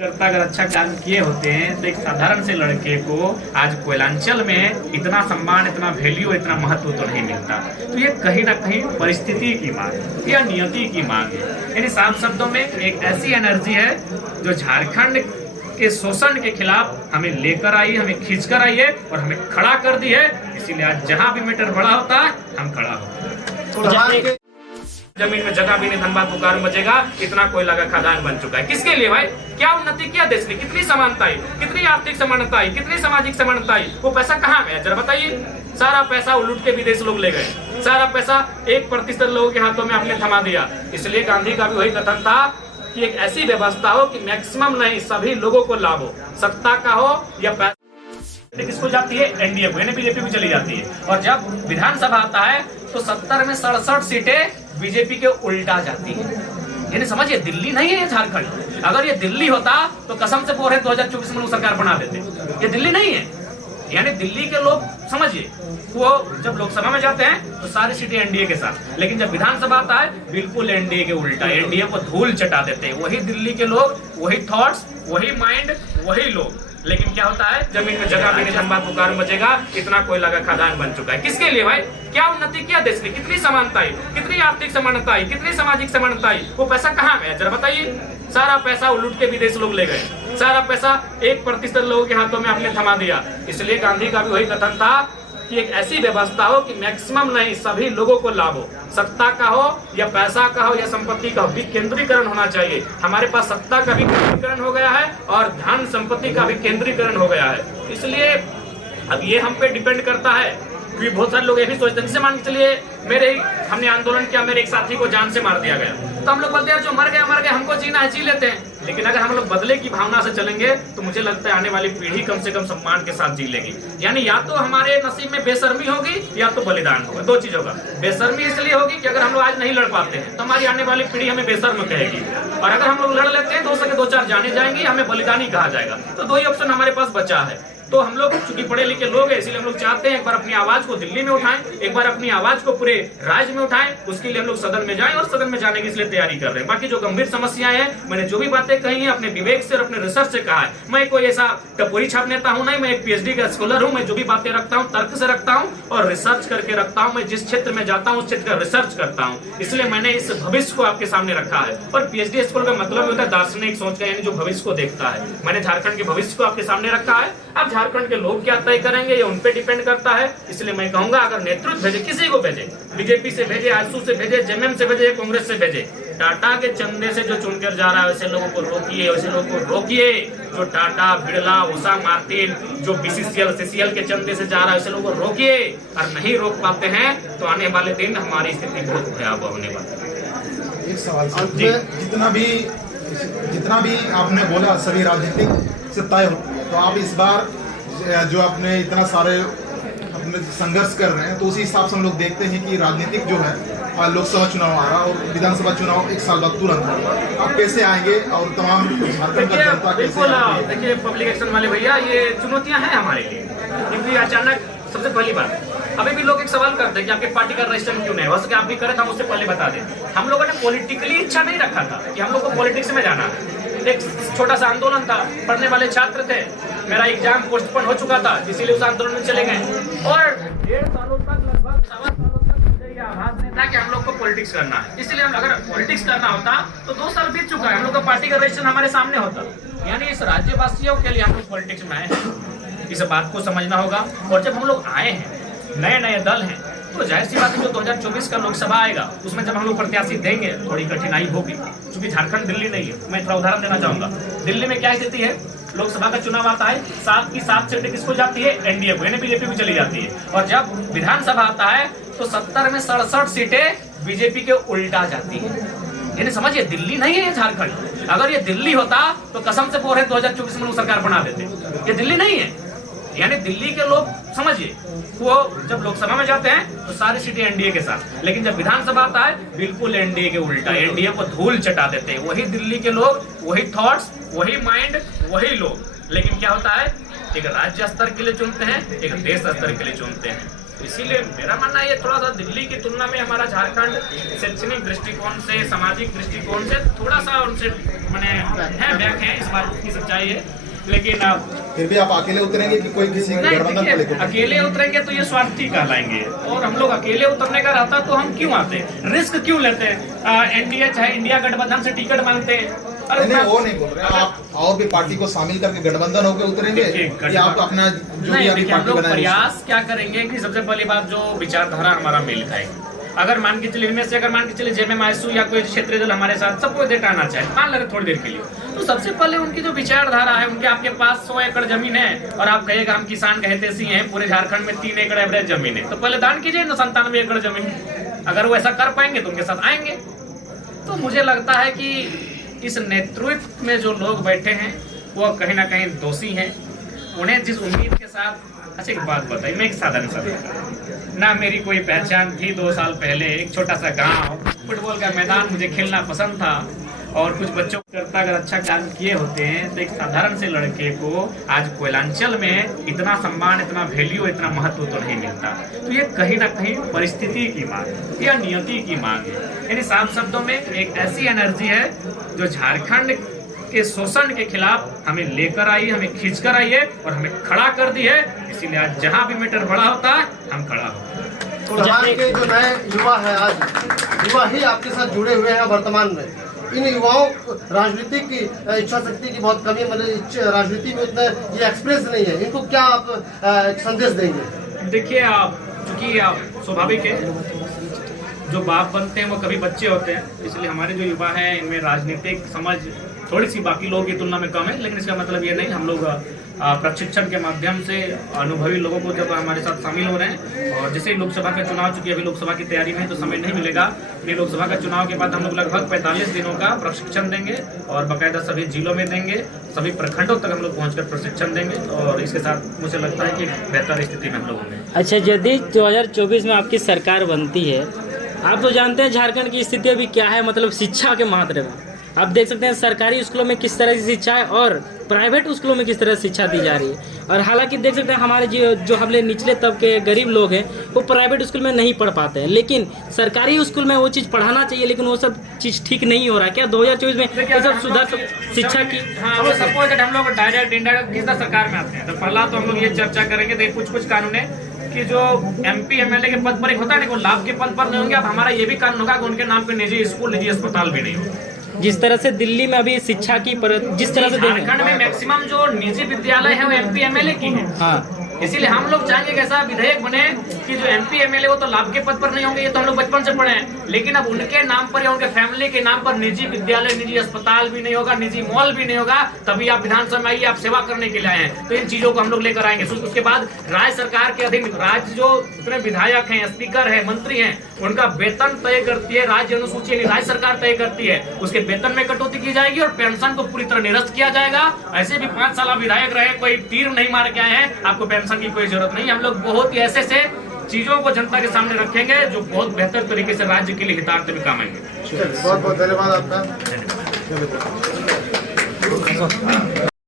करता अगर अच्छा काम किए होते हैं तो एक साधारण से लड़के को आज कोयलांचल में इतना सम्मान, इतना वैल्यू, इतना महत्व तो नहीं मिलता। तो ये कहीं ना कहीं परिस्थिति की मांग है या नियति की मांग है। यानी साफ शब्दों में एक ऐसी एनर्जी है जो झारखंड के शोषण के खिलाफ हमें लेकर आई, हमें खींच कर आई है और हमें खड़ा कर दी है। इसीलिए आज जहां भी मैटर बड़ा होता है हम खड़ा होते हैं। जमीन में जगह भी नहीं, धनबाद पुकार मचेगा, इतना कोयला का खदान बन चुका है। किसके लिए भाई? क्या उन्नति किया देश ने? कितनी समानता आई, कितनी आर्थिक समानता आई, कितनी सामाजिक समानता आई? वो पैसा कहाँ गया जरा बताइए। सारा पैसा लूट के विदेश लोग ले गए। सारा पैसा 1% लोगों के हाथों में आपने थमा दिया। इसलिए गांधी का भी वही कथन था कि एक ऐसी व्यवस्था हो कि मैक्सिमम नहीं, सभी लोगों को लाभ हो, सत्ता का हो या पैसा। किसको जाती है? एनडीए को, यानी बीजेपी को चली जाती है। और जब विधानसभा आता है तो 70 में 67 सीटें बीजेपी के उल्टा जाती है। यानी समझिए, दिल्ली नहीं है ये झारखंड। अगर ये दिल्ली होता तो कसम से बोल रहे 2024 में लोग सरकार बना देते। ये दिल्ली नहीं है। यानी दिल्ली के लोग समझिए, वो जब लोकसभा में जाते हैं तो सारी सीटें एनडीए के साथ, लेकिन जब विधानसभा आता है बिल्कुल एनडीए के उल्टा, एनडीए को धूल चटा देते हैं। वही दिल्ली के लोग, वही थॉट्स, वही माइंड, वही लोग। लेकिन क्या होता है? जमीन में जगह भी नहीं, धनबाद पुकार मचेगा, इतना कोयला का खदान बन चुका है। किसके लिए भाई? क्या उन्नति किया देश ने? कितनी समानता आई, कितनी आर्थिक समानता आई, कितनी सामाजिक समानता आई? वो पैसा कहाँ गया जरा बताइए। सारा पैसा लूट के विदेश लोग ले गए। सारा पैसा 1% लोगों के हाथों में आपने थमा दिया। इसलिए गांधी का भी वही कथन था कि एक ऐसी व्यवस्था हो कि मैक्सिमम नहीं, सभी लोगों को लाभ हो, सत्ता का हो या पैसा का हो या संपत्ति का हो। विकेंद्रीकरण होना चाहिए। हमारे पास सत्ता का भी केंद्रीकरण हो गया है और धन संपत्ति का भी केंद्रीकरण हो गया है। इसलिए अब ये हम पे डिपेंड करता है। क्योंकि बहुत सारे लोग ये भी सोचते हैं, जैसे मान के चलिए हमने आंदोलन किया, मेरे एक साथी को जान से मार दिया गया, तो हम लोग बोलते हैं जो मर गए मर गए, हमको जीना है जी लेते हैं। लेकिन अगर हम लोग बदले की भावना से चलेंगे तो मुझे लगता है आने वाली पीढ़ी कम से कम सम्मान के साथ जी लेगी। यानी या तो हमारे नसीब में बेशर्मी होगी या तो बलिदान होगा। दो चीज होगा। बेशर्मी इसलिए होगी कि अगर हम लोग आज नहीं लड़ पाते हैं तो हमारी आने वाली पीढ़ी हमें बेशर्म कहेगी, और अगर हम लोग लड़ लेते हैं तो हो सके 2-4 जाने जाएंगी, हमें बलिदानी कहा जाएगा। तो दो ही ऑप्शन हमारे पास बचा है। तो हम लोग चूंकि पढ़े लिखे लोग हैं, इसलिए हम लोग चाहते हैं एक बार अपनी आवाज को दिल्ली में उठाएं, एक बार अपनी आवाज को पूरे राज्य में उठाएं। उसके लिए हम लोग सदन में जाएं और सदन में जाने की इसलिए तैयारी कर रहे हैं। बाकी जो गंभीर समस्याएं हैं, मैंने जो भी बातें कही हैं अपने विवेक से और अपने रिसर्च से कहा है। मैं कोई ऐसा टपोरी छाप नेता हूं नहीं, मैं एक पीएचडी का स्कॉलर हूं। मैं जो भी बातें रखता हूं तर्क से रखता हूं और रिसर्च करके रखता हूं। मैं जिस क्षेत्र में जाता हूं उस क्षेत्र का रिसर्च करता हूं। इसलिए मैंने इस भविष्य को आपके सामने रखा है। और पीएचडी स्कॉलर का मतलब होता है दार्शनिक सोच का, यानी जो भविष्य को देखता है। मैंने झारखंड के भविष्य को आपके सामने रखा है। अब झारखंड के लोग क्या तय करेंगे ये उन पे डिपेंड करता है। इसलिए मैं कहूंगा अगर नेतृत्व भेजे, किसी को भेजे, बीजेपी से भेजे, आजसू से भेजे, जेएमएम से भेजे, कांग्रेस से भेजे, टाटा के चंदे से जो चुनकर जा रहा है वैसे लोगों को रोकिए, वैसे लोगों को रोकिए। जो टाटा, बिरला, उषा मार्टिन, जो बीसीसीएल, सीसीएल के चंदे से जा रहा है वैसे लोगों को रोकिए। और नहीं रोक पाते हैं तो आने वाले दिन हमारी स्थिति बहुत भयावह होने वाली है। एक सवाल जितना भी आपने बोला सभी राजनीतिक से तय हो, तो आप इस बार जो आपने इतना सारे अपने संघर्ष कर रहे हैं, तो उसी हिसाब से हम लोग देखते हैं कि राजनीतिक जो है लोकसभा चुनाव आ रहा और विधानसभा चुनाव एक साल बाद तुरंत, आप कैसे आएंगे और तमाम झारखंड का जनता कैसे? देखिए पब्लिक एक्शन वाले भैया, ये चुनौतियां हैं हमारे लिए। क्योंकि अचानक सबसे पहली बात, अभी भी लोग एक सवाल करते हैं कि आपके पार्टी का रजिस्ट्रेशन क्यों नहीं हो सके, आप भी करें तो हम उससे पहले बता दें। हम लोगों ने पॉलिटिकली इच्छा नहीं रखा था कि हम लोग को पॉलिटिक्स में जाना है। एक छोटा सा आंदोलन था, पढ़ने वाले छात्र थे, मेरा एग्जाम पोस्टपोन हो चुका था, इसीलिए उस आंदोलन में चले गए। और 1.5 सालों तक, लगभग 1.25 सालों तक मुझे ये आभास नहीं था कि हम लोग को पॉलिटिक्स करना है। इसलिए हम अगर पॉलिटिक्स करना होता तो 2 साल बीत चुका है, हम लोग का पार्टी का रजिस्ट्रेशन हमारे सामने होता। यानी इस राज्यवासियों के लिए हम लोग पॉलिटिक्स में आए हैं, इस बात को समझना होगा। और जब हम लोग आए हैं, नए नए दल हैं, तो जाहिर सी बात है जो 2024 का लोकसभा आएगा उसमें जब हम लोग प्रत्याशी देंगे थोड़ी कठिनाई होगी, क्योंकि झारखंड दिल्ली नहीं है। मैं थोड़ा उदाहरण देना चाहूंगा। दिल्ली में क्या स्थिति है? लोकसभा का चुनाव आता है, 7 की 7 सीटें किसको जाती है? एनडीए को, यानी बीजेपी को चली जाती है। और जब विधानसभा आता है तो 70 में 67 सीटें बीजेपी के उल्टा जाती है। यानी समझिए, दिल्ली नहीं है ये झारखंड। अगर ये दिल्ली होता तो कसम से बोल रहे 2024 में लोग सरकार बना देते। ये दिल्ली नहीं है। यानी दिल्ली के लोग समझिए, वो जब लोकसभा में जाते हैं तो सारी सीटें एनडीए के साथ, लेकिन जब विधानसभा आता है बिल्कुल एनडीए के उल्टा, एनडीए को धूल चटा देते हैं। वही दिल्ली के लोग, वही थॉट्स, वही माइंड, वही लोग। लेकिन क्या होता है, एक राज्य स्तर के लिए चुनते हैं, एक देश स्तर के लिए चुनते हैं। इसीलिए मेरा मानना है थोड़ा सा दिल्ली की तुलना में हमारा झारखंड शैक्षणिक दृष्टिकोण से, सामाजिक दृष्टिकोण से थोड़ा सा उनसे मैंने है बैक है, इस बात की सच्चाई है। लेकिन फिर भी आप अकेले उतरेंगे कि कोई किसी नहीं, गठबंधन को लेकर? अकेले उतरेंगे तो ये स्वार्थी कहलाएंगे, और हम लोग अकेले उतरने का रहता तो हम क्यों आते, रिस्क क्यों लेते? एनडीए चाहे इंडिया गठबंधन से टिकट मांगते हैं। नहीं, वो नहीं बोल रहे आप, और भी पार्टी को शामिल करके गठबंधन होकर उतरेंगे या आप अपना जो भी अभी हम पार्टी लोग बनाएंगे? प्रयास क्या करेंगे कि सबसे पहली बात जो विचारधारा हमारा मेल खाएगी। अगर मान के चलिए इनमें से अगर मान के चलिए जेएमएमआईएसयू या कोई क्षेत्रीय दल हमारे साथ सबको डेटा आना चाहिए, मान लगे थोड़ी देर के लिए, तो सबसे पहले उनकी जो विचारधारा है, उनके आपके पास 100 एकड़ जमीन है और आप कहिएगा हम किसान कहते हैं, पूरे झारखंड में 3 एकड़ एवरेज जमीन है, तो पहले दान कीजिए ना 97 एकड़ जमीन। अगर वो ऐसा कर पाएंगे तो उनके साथ आएंगे। तो मुझे लगता है कि इस नेतृत्व में जो लोग बैठे हैं वो कहीं ना कहीं दोषी हैं। उन्हें जिस उम्मीद के साथ, अच्छा एक बात बताइए, मैं एक साधारण सा ना, मेरी कोई पहचान थी 2 साल पहले, एक छोटा सा गांव, फुटबॉल का मैदान, मुझे खेलना पसंद था और कुछ बच्चों करता अगर अच्छा काम किए होते हैं तो एक साधारण से लड़के को आज कोयलांचल में इतना सम्मान, इतना वैल्यू, इतना महत्व तो नहीं मिलता। तो ये कहीं ना कहीं परिस्थिति की मांग है या नियति की मांग है। यानी साफ शब्दों में एक ऐसी एनर्जी है जो झारखंड के शोषण के खिलाफ हमें लेकर आई है, हमें खींच कर आई है और हमें खड़ा कर दी है। इसीलिए आज जहां भी मैटर बड़ा होता है हम खड़ा होते हैं। तो यहाँ के जो नए युवा है, आज युवा ही आपके साथ जुड़े हुए हैं वर्तमान में, इन युवाओं राजनीति की इच्छा शक्ति की बहुत कमी, मतलब राजनीति में उतना ये एक्सप्रेस नहीं है, इनको क्या आप संदेश देंगे? देखिए, आप चूंकि स्वाभाविक है, जो बाप बनते हैं वो कभी बच्चे होते हैं, इसलिए हमारे जो युवा हैं इनमें राजनीतिक समझ थोड़ी सी बाकी लोगों की तुलना में कम है। लेकिन इसका मतलब ये नहीं, हम लोग प्रशिक्षण के माध्यम से अनुभवी लोगों को जब हमारे साथ शामिल हो रहे हैं, और जैसे ही लोकसभा का चुनाव, चूंकि अभी लोकसभा की तैयारी में है तो समय नहीं मिलेगा, ये लोकसभा का चुनाव के बाद हम लोग लगभग 45 दिनों का प्रशिक्षण देंगे और बाकायदा सभी जिलों में देंगे, सभी प्रखंडों तक हम लोग पहुंचकर प्रशिक्षण देंगे और इसके साथ मुझे लगता है कि बेहतर स्थिति में हम लोग होंगे। अच्छा, यदि 2024 में आपकी सरकार बनती है, आप तो जानते हैं झारखंड की स्थिति अभी क्या है, मतलब शिक्षा के मात्रा में आप देख सकते हैं सरकारी स्कूलों में किस तरह की शिक्षा है और प्राइवेट स्कूलों में किस तरह से शिक्षा दी जा रही है। और हालांकि देख सकते हैं हमारे जो हमने निचले तबके गरीब लोग हैं वो प्राइवेट स्कूल में नहीं पढ़ पाते हैं, लेकिन सरकारी स्कूल में वो चीज़ पढ़ाना चाहिए, लेकिन वो सब चीज़ ठीक नहीं हो रहा है। क्या 2024 में ये सब सुधार शिक्षा की? हाँ, सपोज हम लोग डायरेक्ट इंडायरेक्ट किस सरकार में आते हैं तो पहला तो हम लोग ये चर्चा करेंगे, तो कुछ कानून है कि जो एमपी एमएलए के पद पर एक होता है ना, वो लाभ के पद पर नहीं होंगे। अब हमारा ये भी कानून होगा कि उनके नाम पे निजी स्कूल, निजी अस्पताल भी नहीं होगा। जिस तरह से दिल्ली में अभी शिक्षा की जिस तरह से झारखंड में मैक्सिमम जो निजी विद्यालय है वो एमपी एमएलए की है। हाँ, इसीलिए हम लोग चाहेंगे कि ऐसा विधेयक बने कि जो एमपी एमएलए वो तो लाभ के पद पर नहीं होंगे, ये तो हम लोग बचपन से पढ़े हैं, लेकिन अब उनके नाम पर या उनके फैमिली के नाम पर निजी विद्यालय, निजी अस्पताल भी नहीं होगा, निजी मॉल भी नहीं होगा। तभी आप विधानसभा में आइए, आप सेवा करने के लिए आए हैं, तो इन चीजों को हम लोग लेकर आएंगे। उसके बाद राज्य सरकार के अधीन राज्य जो इतने विधायक हैं, स्पीकर है, मंत्री हैं, उनका वेतन तय करती है राज्य अनुसूची, यानी राज्य सरकार तय करती है। उसके वेतन में कटौती की जाएगी और पेंशन को पूरी तरह निरस्त किया जाएगा। ऐसे भी 5 साल विधायक रहे, कोई तीर नहीं मार के आए हैं, आपको पेंशन की कोई जरूरत नहीं। हम लोग बहुत ही ऐसे से चीजों को जनता के सामने रखेंगे जो बहुत बेहतर तरीके से राज्य के लिए हितार्थ में काम आएंगे। बहुत बहुत धन्यवाद आपका।